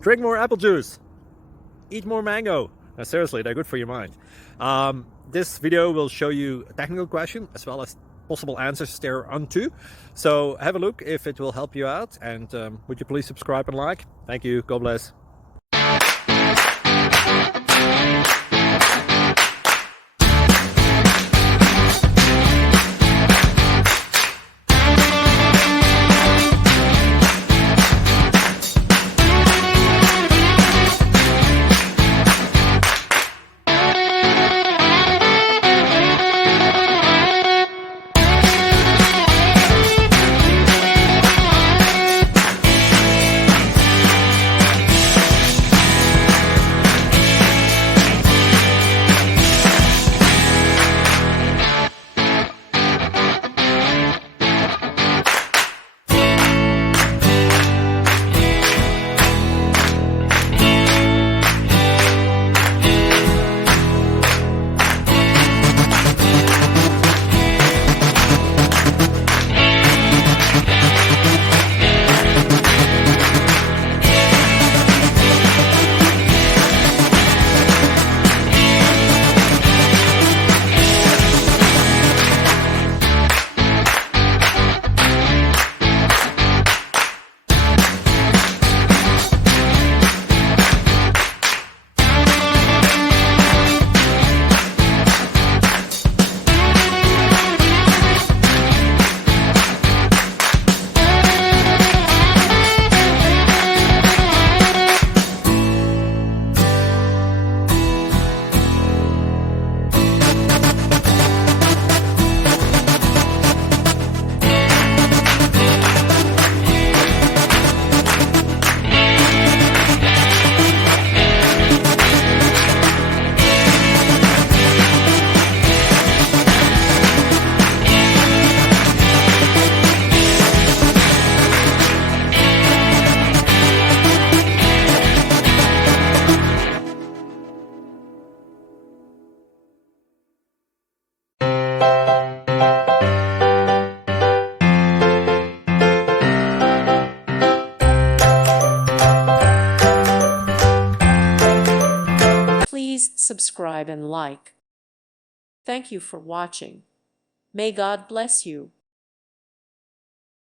Drink more apple juice. Eat more mango. No, seriously, they're good for your mind. This video will show you a technical question as well as possible answers thereunto. So have a look if it will help you out, and would you please subscribe and like? Thank you. God bless. Please subscribe and like. Thank you for watching. May God bless you.